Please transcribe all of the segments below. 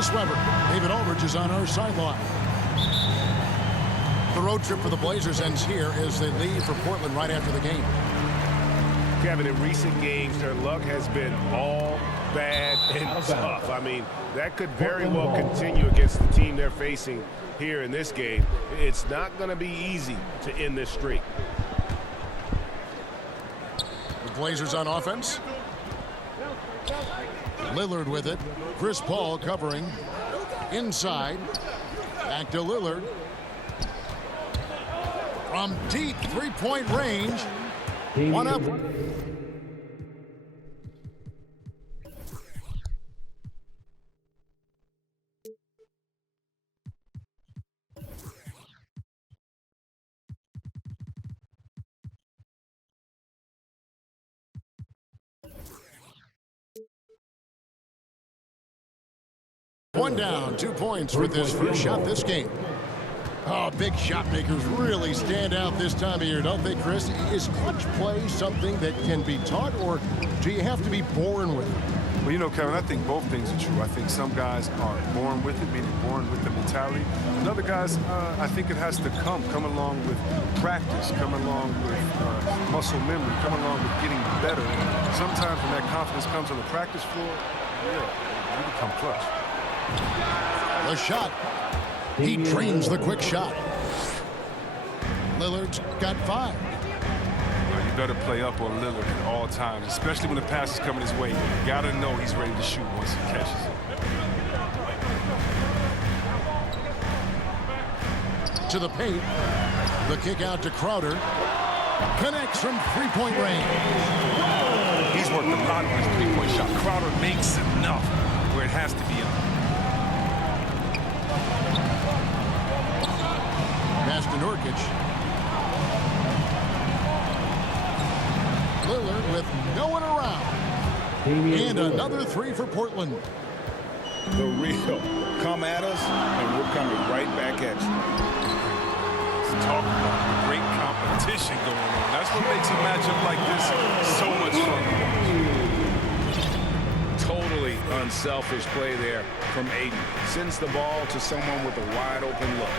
Chris Webber. David Aldridge is on our sideline. The road trip for the Blazers ends here as they leave for Portland right after the game. Kevin, in recent games, their luck has been all bad and tough. I mean, that could very well continue against the team they're facing here in this game. It's not going to be easy to end this streak. The Blazers on offense. Lillard with it. Chris Paul covering. Inside. Back to Lillard. From deep three-point range. One up. One down, 2 points with his first shot this game. Oh, big shot makers really stand out this time of year, don't they, Chris? Is clutch play something that can be taught, or do you have to be born with it? Well, you know, Kevin, I think both things are true. I think some guys are born with it, meaning born with the mentality. And other guys, I think it has to come along with practice, come along with muscle memory, come along with getting better. And sometimes when that confidence comes on the practice floor, yeah, you become clutch. The shot. He trains the quick shot. Lillard's got 5. You better play up on Lillard at all times, especially when the pass is coming his way. You got to know he's ready to shoot once he catches it. To the paint. The kick out to Crowder. Connects from three-point range. He's worked a lot on his three-point shot. Crowder makes enough where it has to be up. Pass to Nurkic. Lillard with no one around. And another 3 for Portland. The real. Come at us, and we're coming right back at you. Let's talk about great competition going on. That's what makes a matchup like this so much fun. Totally unselfish play there from Ayton. Sends the ball to someone with a wide-open look.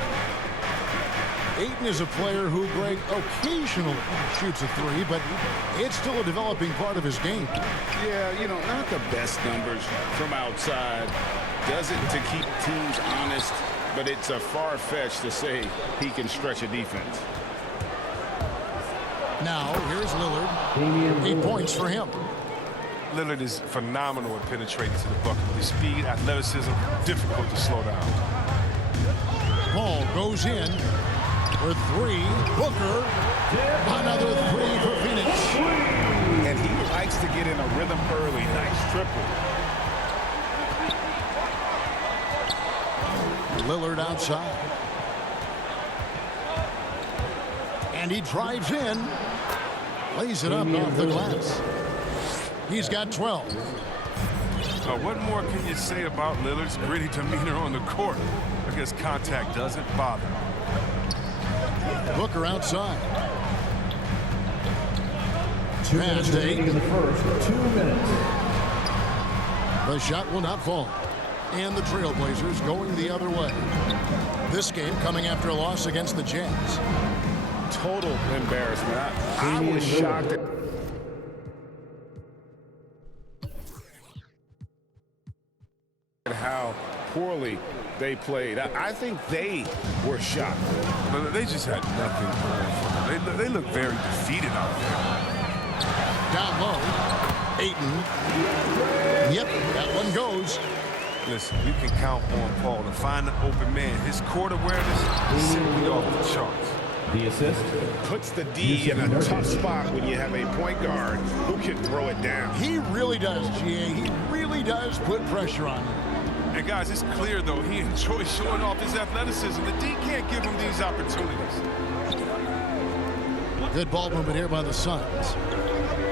Ayton is a player who, Greg, occasionally shoots a 3, but it's still a developing part of his game. Yeah, you know, not the best numbers from outside. Does it to keep teams honest, but it's a far-fetched to say he can stretch a defense. Now, here's Lillard. 8 points for him. Lillard is phenomenal at penetrating to the bucket. His speed, athleticism, difficult to slow down. Paul goes in. For 3, Booker, another 3 for Phoenix. And he likes to get in a rhythm early. Nice triple. Lillard outside. And he drives in. Lays it up off the glass. He's got 12. What more can you say about Lillard's gritty demeanor on the court? I guess contact doesn't bother him. Booker outside. Pass to Ayton. In the first 2 minutes. The shot will not fall. And the Trailblazers going the other way. This game coming after a loss against the Jazz. Total embarrassment. I was shocked at how poorly they played. I think they were shocked. But they just had nothing going for them. They look very defeated out there. Down low. Ayton. Yep, that one goes. Listen, you can count on Paul to find the open man. His court awareness is simply off the charts. The assist. Puts the D in a tough spot when you have a point guard who can throw it down. He really does, GA. He really does put pressure on him. And guys, it's clear, though, he enjoys showing off his athleticism. The D can't give him these opportunities. Good ball movement here by the Suns.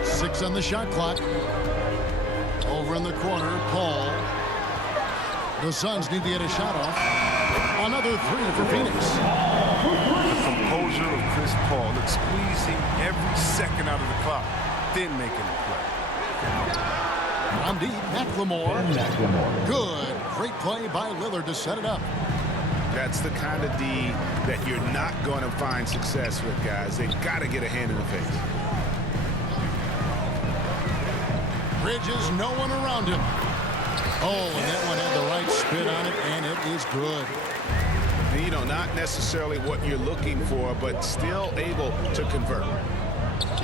6 on the shot clock. Over in the corner, Paul. The Suns need to get a shot off. Another 3 for Phoenix. The composure of Chris Paul, squeezing every second out of the clock, then making a play. On deep, McLemore. Good Great play by Lillard to set it up. That's the kind of D that you're not going to find success with, guys. They've got to get a hand in the face. Bridges, no one around him. Oh, and that one had the right spin on it, and it is good. You know, not necessarily what you're looking for, but still able to convert.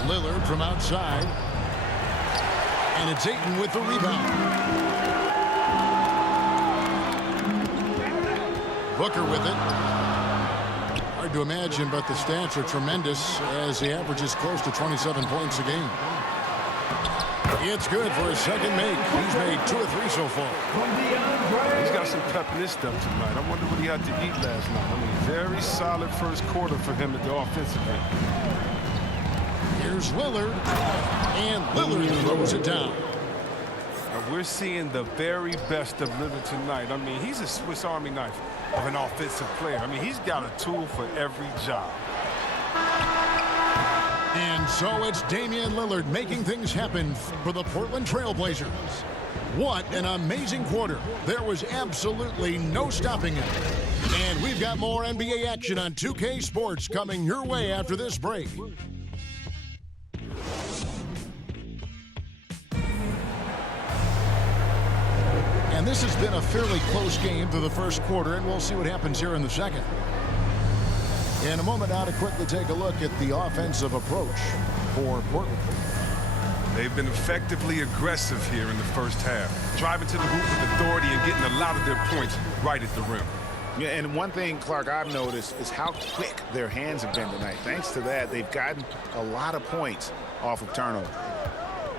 Lillard from outside. And it's Ayton with the rebound. Booker with it. Hard to imagine, but the stats are tremendous as he averages close to 27 points a game. It's good for his second make. He's made 2 or 3 so far. He's got some pep in his step tonight. I wonder what he had to eat last night. I mean, very solid first quarter for him at the offensive end. Here's Lillard, and Lillard throws it down. Now we're seeing the very best of Lillard tonight. I mean, he's a Swiss Army knife of an offensive player. I mean, he's got a tool for every job. And so it's Damian Lillard making things happen for the Portland Trail Blazers. What an amazing quarter. There was absolutely no stopping it. And we've got more NBA action on 2K Sports coming your way after this break. And this has been a fairly close game through the first quarter, and we'll see what happens here in the second. In a moment now to quickly take a look at the offensive approach for Portland. They've been effectively aggressive here in the first half, driving to the hoop with authority and getting a lot of their points right at the rim. Yeah, and one thing, Clark, I've noticed is how quick their hands have been tonight. Thanks to that, they've gotten a lot of points off of turnover.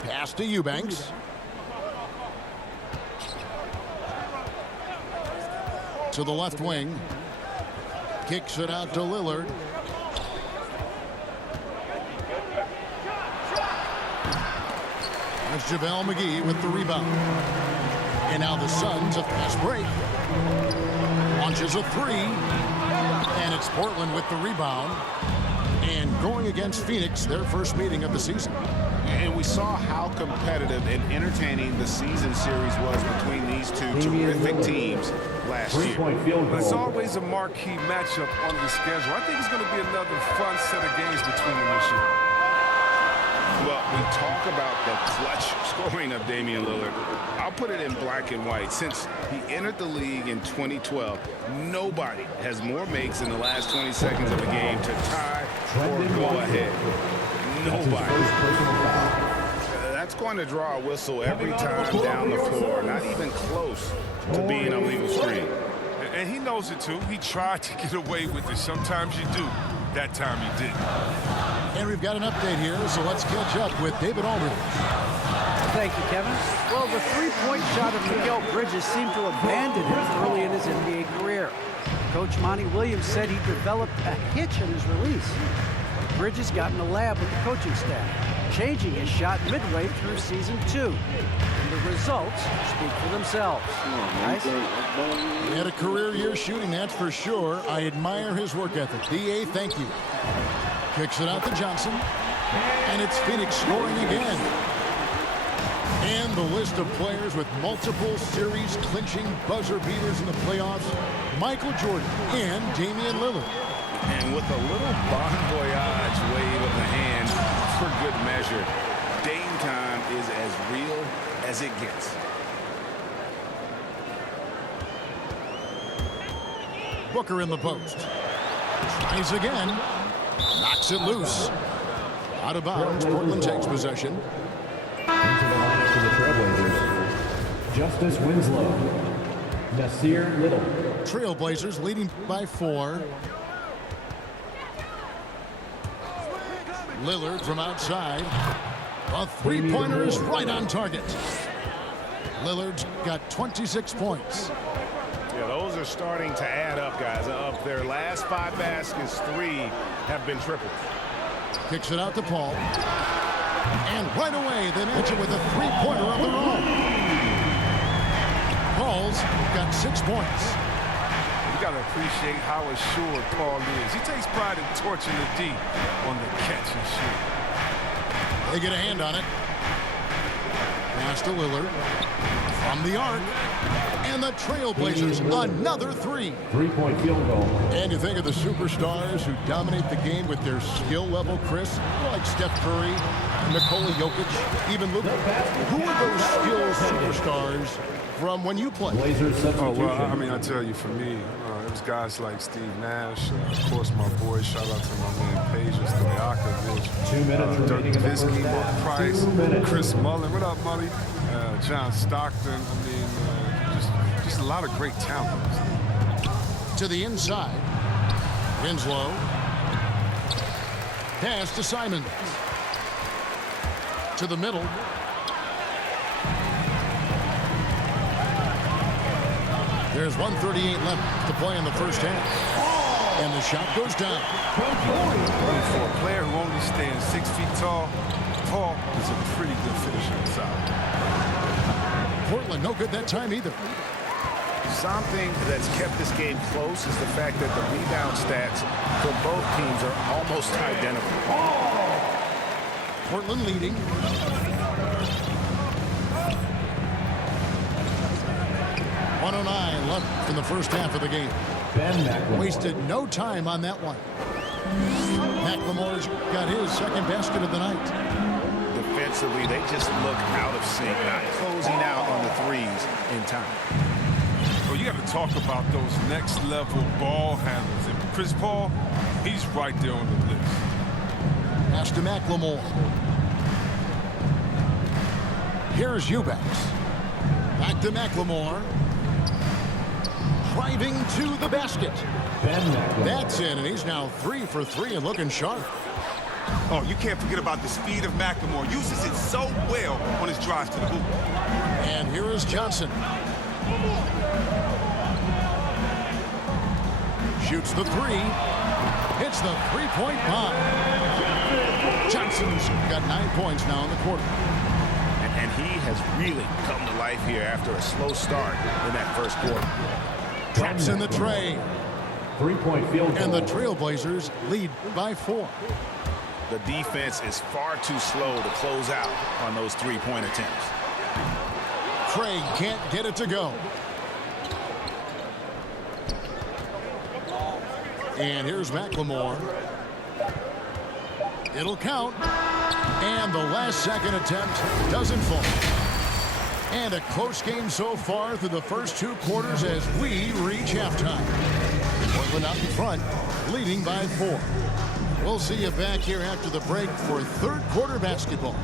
Pass to Eubanks. To the left wing. Kicks it out to Lillard. There's JaVale McGee with the rebound. And now the Suns, a fast break. Launches a 3. And it's Portland with the rebound. And going against Phoenix, their first meeting of the season. And we saw how competitive and entertaining the season series was between these two terrific teams last year. But it's always a marquee matchup on the schedule. I think it's going to be another fun set of games between them this year. Well, we talk about the clutch scoring of Damian Lillard. I'll put it in black and white. Since he entered the league in 2012, nobody has more makes in the last 20 seconds of a game to tie or go ahead. Nobody. That's going to draw a whistle every time down the floor. Not even close to being a legal screen. And he knows it too. He tried to get away with it. Sometimes you do. That time he didn't. And we've got an update here, so let's catch up with David Aldridge. Thank you, Kevin. Well, the three-point shot of Mikal Bridges seemed to abandon him early in his NBA career. Coach Monty Williams said he developed a hitch in his release. Bridges got in the lab with the coaching staff, changing his shot midway through season 2. And the results speak for themselves. Guys? He had a career year shooting, that's for sure. I admire his work ethic. D.A., thank you. Kicks it out to Johnson. And it's Phoenix scoring again. And the list of players with multiple series clinching buzzer beaters in the playoffs, Michael Jordan and Damian Lillard. And with a little bon voyage wave of the hand for good measure, Dame time is as real as it gets. Booker in the post. Tries again. Knocks it loose. Out of bounds. Portland takes possession. Into the lineup for the Trailblazers, Justice Winslow, Nasir Little. Trailblazers leading by 4. Lillard from outside. A three-pointer is right on target. Lillard's got 26 points. Yeah, those are starting to add up, guys. Of their last 5 baskets, 3 have been triples. Kicks it out to Paul. And right away, they match it with a three-pointer of their own. Paul's got 6 points. You got to appreciate how assured Paul is. He takes pride in torching the D on the catch and shoot. They get a hand on it. Pass to Lillard. From the arc. And the Trailblazers, another three. 3-point field goal. And you think of the superstars who dominate the game with their skill level, Chris, like Steph Curry, Nikola Jokic, even Luka. Who are those skills superstars from when you played? Blazers Oh, substitution. well, I mean, I tell you, for me, it was guys like Steve Nash, of course, my boy, shout out to my man Peja Stojakovic, 2 minutes Dirk remaining in the Nowitzki, first Mark half. Price, 2 minutes. Chris Mullin. What up, Mully? John Stockton. I mean, just a lot of great talent. To the inside. Winslow. Pass to Simon. To the middle. There's 1:38 left to play in the first half. And the shot goes down. For a player who only stands 6 feet tall, Paul is a pretty good finisher inside. Portland no good that time either. Something that's kept this game close is the fact that the rebound stats for both teams are almost identical. Portland leading. .109 left in the first half of the game. Ben McLemore. Wasted no time on that one. McLemore's got his second basket of the night. Defensively, they just look out of sync, not closing out on the threes in time. Well, you got to talk about those next level ball handlers. And Chris Paul, he's right there on the list. Pass to McLemore. Here's Eubanks. Back to McLemore. Driving to the basket. Ben McLemore. That's in, and he's now 3 for 3 and looking sharp. Oh, you can't forget about the speed of McLemore. Uses it so well on his drive to the hoop. And here is Johnson. Shoots the three. Hits the three-point bomb. Johnson's got 9 points now in the quarter. And he has really come to life here after a slow start in that first quarter. Drops in the tray. 3-point field goal. And the Trailblazers lead by 4. The defense is far too slow to close out on those three-point attempts. Trey can't get it to go. And here's McLemore. It'll count. And the last second attempt doesn't fall. And a close game so far through the first 2 quarters as we reach halftime. Portland out in front, leading by 4. We'll see you back here after the break for third quarter basketball.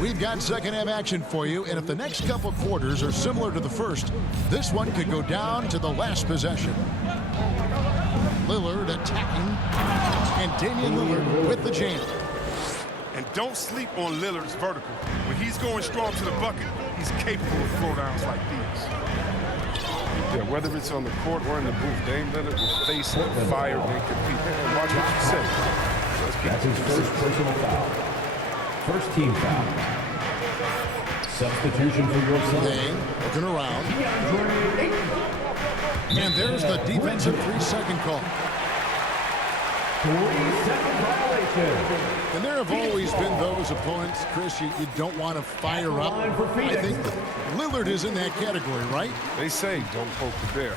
We've got second half action for you, and if the next couple quarters are similar to the first, this one could go down to the last possession. Lillard attacking, and Damian Lillard with the jam. And don't sleep on Lillard's vertical. When he's going strong to the bucket, he's capable of throwdowns like these. Yeah, whether it's on the court or in the booth, Dame Lillard will face fire and compete. And watch what you say. That's his first personal foul. First team foul. Substitution for your son. Dame looking around. And there's the defensive 3-second call. 3-second violation. And there have always been those opponents, Chris, you don't want to fire up. I think Lillard is in that category, right? They say don't poke the bear.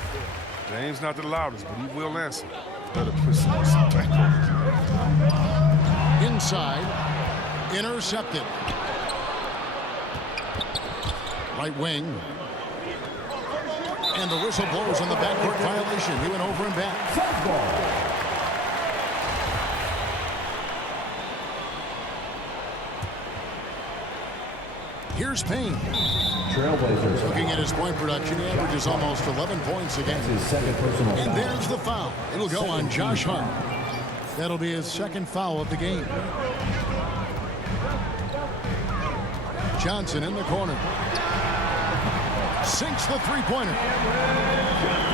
Dame's not the loudest, but he will answer. Better put some back on it. Inside. Intercepted. Right wing. And the whistle blows on the backcourt violation. He went over and back. Foul ball. Here's Payne. Trailblazers. Looking at his point production, he averages almost 11 points a game. That's his second personal foul. And there's the foul. It'll go on Josh Hart. That'll be his second foul of the game. Johnson in the corner. Sinks the three-pointer.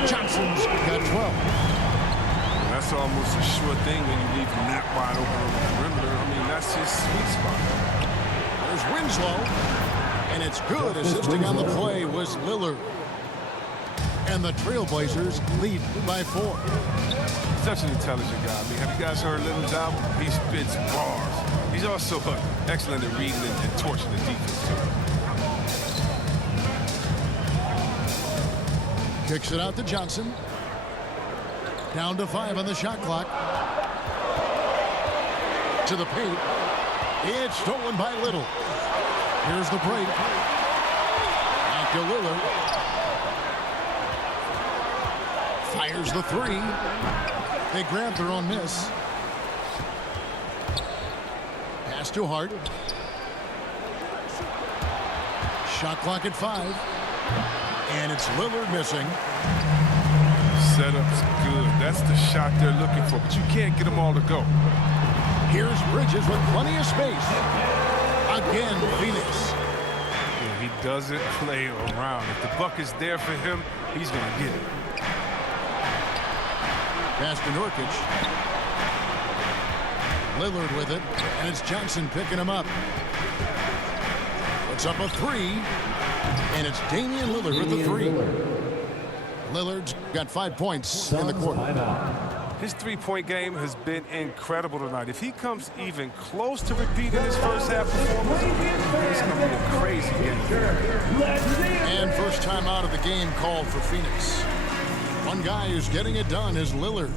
Johnson's got 12. That's almost a sure thing when you leave him that wide open on the perimeter. I mean, that's his sweet spot. There's Winslow. And it's good. Assisting on the play was Lillard. And the Trailblazers lead by 4. Such an intelligent guy. I mean, have you guys heard Lillard's album? He spits bars. He's also excellent at reading and torching the defense, too. Kicks it out to Johnson. Down to 5 on the shot clock. To the paint. It's stolen by Little. Here's the break. Back to Lillard. Fires the 3. They grab their own miss. Pass to Hart. Shot clock at 5. And it's Lillard missing. Setup's good. That's the shot they're looking for, but you can't get them all to go. Here's Bridges with plenty of space. Again, Phoenix. Yeah, he doesn't play around. If the buck is there for him, he's going to get it. Pass to Nurkic. Lillard with it, and it's Johnson picking him up. Puts up a 3, and it's Damian Lillard with the 3. Lillard's got 5 points in the quarter. His three-point game has been incredible tonight. If he comes even close to repeating his first half performance, it's going to be a crazy game. And first time out of the game called for Phoenix. One guy who's getting it done is Lillard.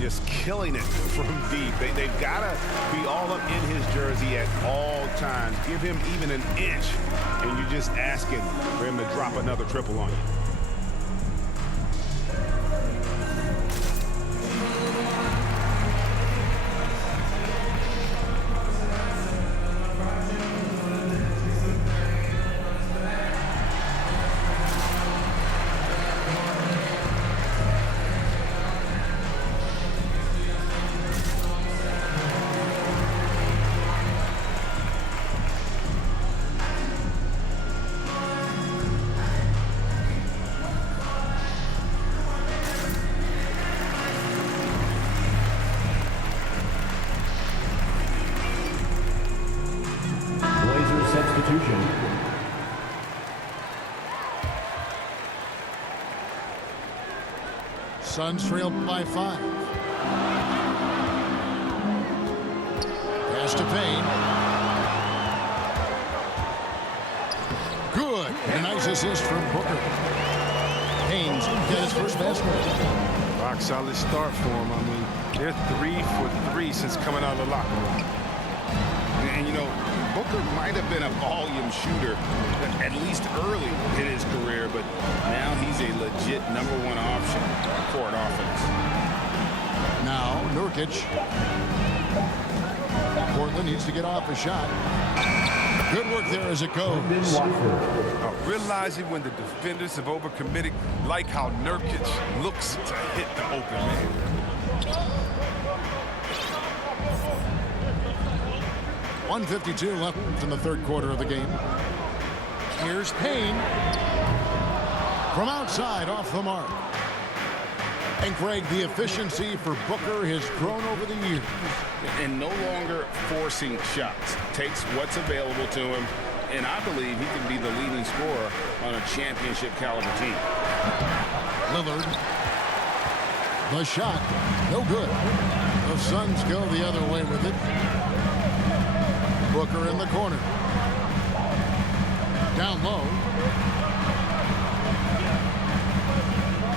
Just killing it from deep. They've got to be all up in his jersey at all times. Give him even an inch, and you're just asking for him to drop another triple on you. Substitution. Suns trail by 5. Pass to Payne. Good. A nice assist from Booker. Payne's got his first basket. Rock solid start for him. I mean, they're 3 for 3 since coming out of the locker room. And, you know, Booker might have been a volume shooter, at least early in his career, but now he's a legit #1 option for an offense. Now, Nurkic. Portland needs to get off a shot. Good work there as it goes. Realizing when the defenders have overcommitted, like how Nurkic looks to hit the open man. 1:52 left in the third quarter of the game. Here's Payne. From outside, off the mark. And Greg, the efficiency for Booker has grown over the years. And no longer forcing shots. Takes what's available to him, and I believe he can be the leading scorer on a championship caliber team. Lillard. The shot. No good. The Suns go the other way with it. Booker in the corner. Down low.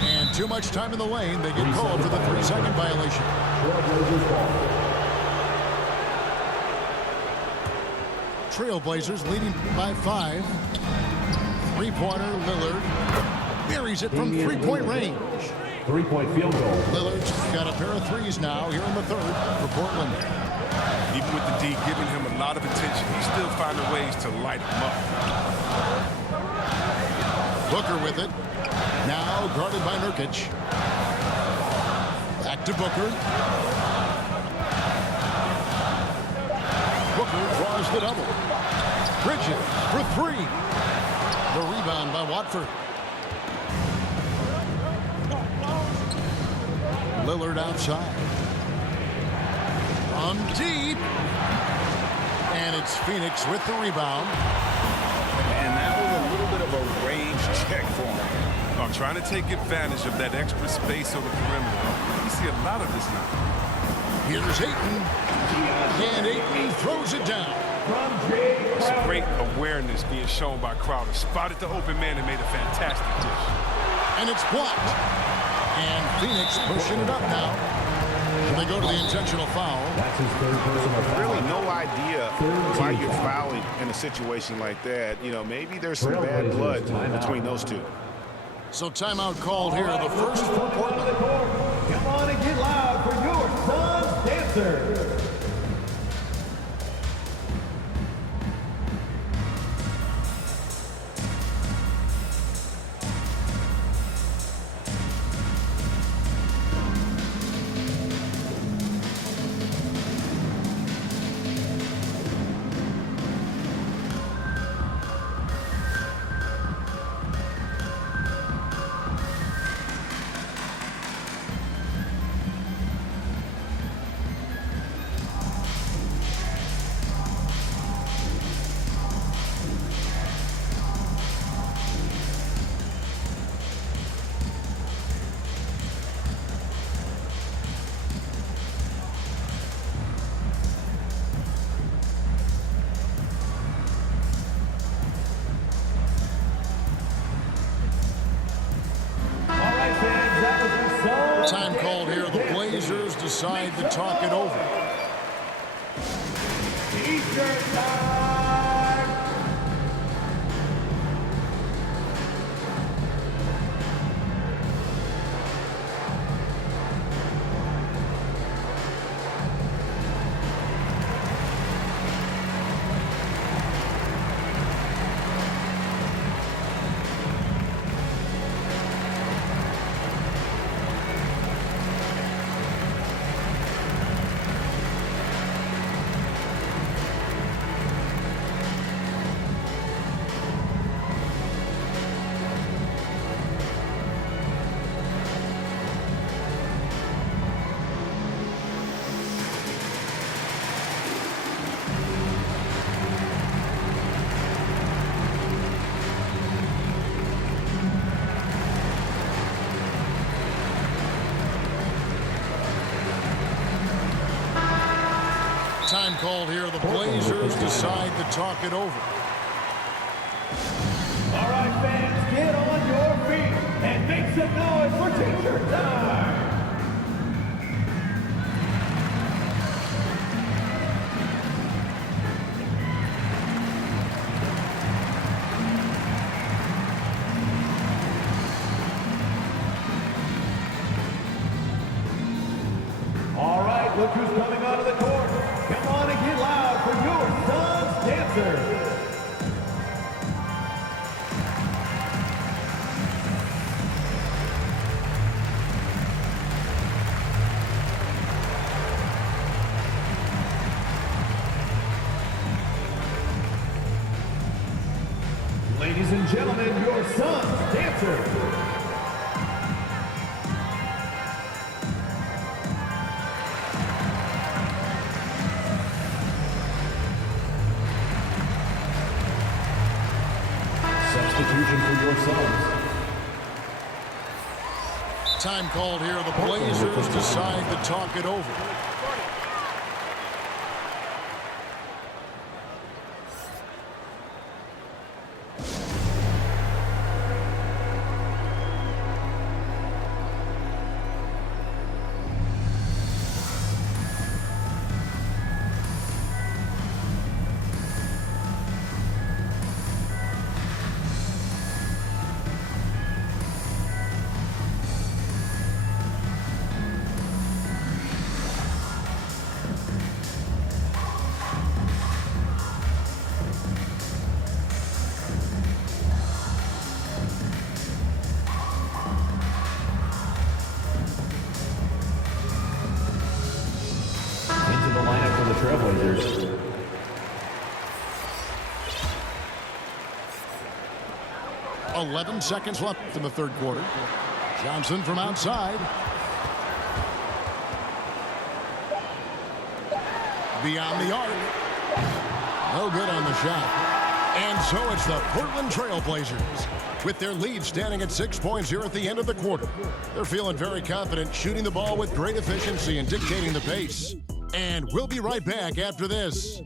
And too much time in the lane. They get called for the 3-second violation. Trailblazers leading by 5. Three-pointer, Lillard. Buries it from three-point range. 3-point field goal. Lillard's got a pair of threes now here in the third for Portland. Even with the D giving him a lot of attention, he's still finding ways to light him up. Booker with it. Now guarded by Nurkic. Back to Booker. Booker draws the double. Bridges for 3. The rebound by Watford. Lillard outside. From deep. And it's Phoenix with the rebound. And that was a little bit of a range check for him. I'm trying to take advantage of that extra space on the perimeter. You see a lot of this now. Here's Ayton. And Ayton throws it down. It's great awareness being shown by Crowder. Spotted the open man and made a fantastic dish. And it's blocked. And Phoenix pushing it up now. And they go to the intentional foul. That's his third personal foul. Really no idea why you're fouling in a situation like that. You know, maybe there's some bad blood between those two. So timeout called here, the first for Portland. Come on and get loud for your son's dancer. Time called here. The Blazers decide to talk it over. Eastern time. Time called here. The Blazers decide to talk it over. All right, fans, get on your feet and make some noise for teacher time. All right, look who's coming onto the court. Come on and get loud for your son's dancer. Ladies and gentlemen, your son's dancer. Substitution for your sons. Time called here. The Blazers decide to talk it over. Into the lineup for the Trailblazers. 11 seconds left in the third quarter. Johnson from outside. Beyond the arc. No good on the shot. And so it's the Portland Trail Blazers With their lead standing at 6 points here at the end of the quarter, they're feeling very confident, shooting the ball with great efficiency and dictating the pace. And we'll be right back after this.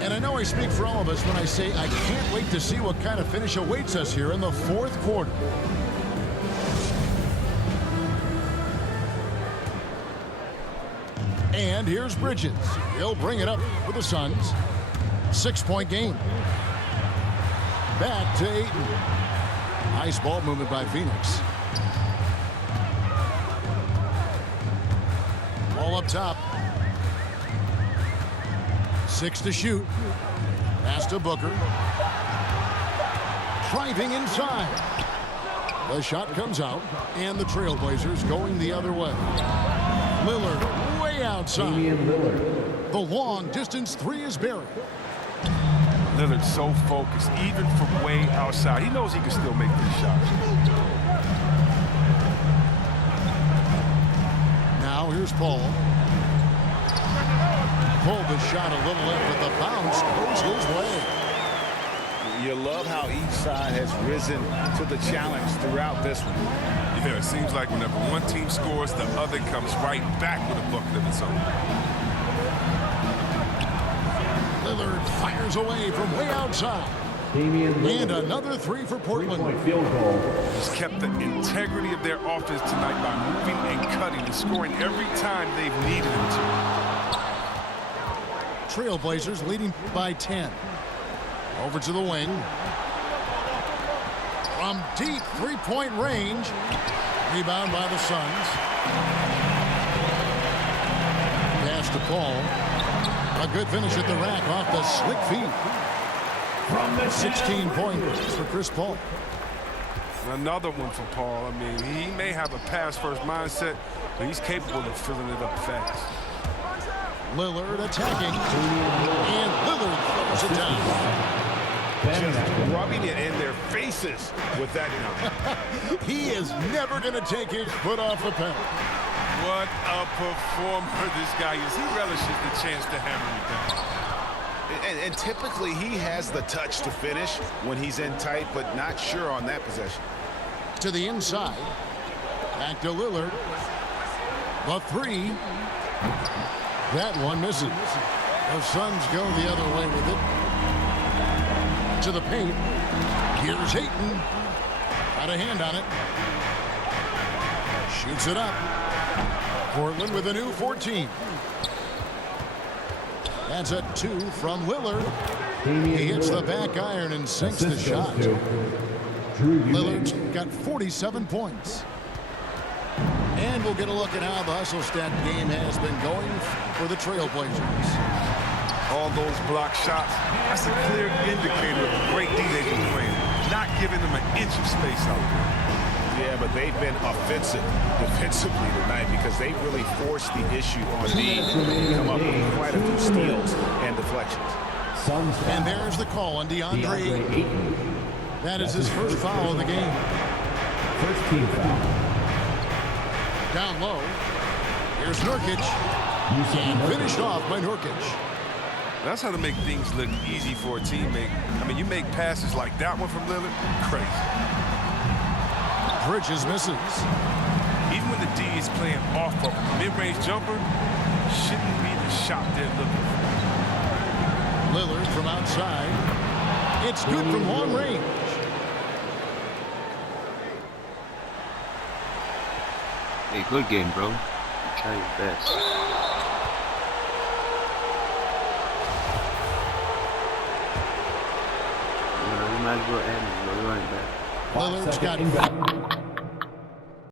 And I know I speak for all of us when I say I can't wait to see what kind of finish awaits us here in the fourth quarter. And here's Bridges. He'll bring it up for the Suns. 6-point game. Back to Ayton. Nice ball movement by Phoenix. Ball up top. 6 to shoot. Pass to Booker. Driving inside. The shot comes out, and the Trailblazers going the other way. Lillard way outside. Damian Lillard. The long distance three is buried. Lillard's so focused, even from way outside. He knows he can still make these shots. Now here's Paul. Pulled the shot a little in, but the bounce goes his way. You love how each side has risen to the challenge throughout this one. Yeah, it seems like whenever one team scores, the other comes right back with a bucket of its own. Lillard fires away from way outside. Damian Lillard. And another three for Portland. 3-point field goal. He's kept the integrity of their offense tonight by moving and cutting and scoring every time they've needed him to. Trailblazers leading by 10. Over to the wing. From deep three-point range. Rebound by the Suns. Pass to Paul. A good finish at the rack off the slick feet. From the 16 points for Chris Paul. Another one for Paul. I mean, he may have a pass-first mindset, but he's capable of filling it up fast. Lillard attacking. And Lillard throws it down. Just rubbing it in their faces with that. He is never going to take his foot off the pedal. What a performer this guy is. He relishes the chance to hammer it down. And typically he has the touch to finish when he's in tight, but not sure on that possession. To the inside. Back to Lillard. The three. That one misses. The Suns go the other way with it. To the paint. Here's Ayton. Got a hand on it. Shoots it up. Portland with a new 14. That's a 2 from Lillard. He hits the back iron and sinks the shot. Lillard's got 47 points. And we'll get a look at how the hustle stat game has been going for the Trailblazers. All those block shots, that's a clear indicator of a great D they've been playing. Not giving them an inch of space out there. Yeah, but they've been offensive defensively tonight because they really forced the issue on D and come up with quite a few steals and deflections. And there's the call on DeAndre Ayton. That is his first foul of the game. First team foul. Down low. Here's Nurkic. And finished off by Nurkic. That's how to make things look easy for a teammate. I mean, you make passes like that one from Lillard, crazy. Bridges misses. Even when the D is playing off of a mid-range jumper, shouldn't be the shot they're looking for. Lillard from outside. It's good from long range. Hey, good game, bro. Try your best. You might as well end it. You're running back. Lillard's got